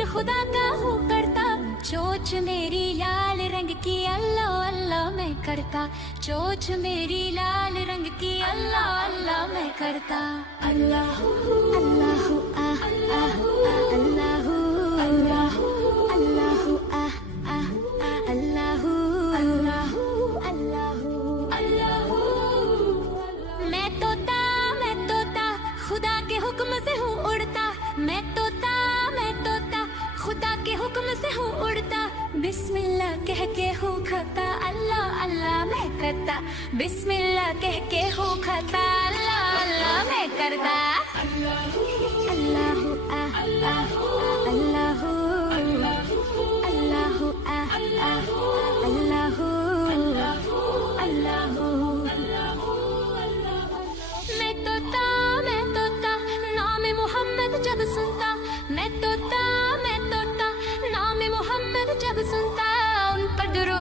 जिक्र खुदा का हूँ करता, चोच मेरी लाल रंग की अल्लाह अल्लाह मैं करता, चोच मेरी लाल रंग की अल्लाह अल्लाह मैं करता। अल्लाह अल्लाह आ आ अल्लाह अल्लाह अल्लाह आ आ अल्लाह अल्लाह अल्लाह अल्लाह। मैं तोता खुदा के हुक्म से हूँ उड़ता, मैं तोता खुदा के हुक्म से हूँ उड़ता, बिस्मिल्लाह कह के हूँ खाता, अल्लाह अल्लाह मैं करता, बिस्मिल्लाह कह के हूँ खाता, अल्लाह अल्लाह मैं करता। अल्लाह आ अल्लाह अल्लाह आ अल्लाह अल्लाह। मैं तोता नाम मोहम्मद जब सुनता, मैं तोता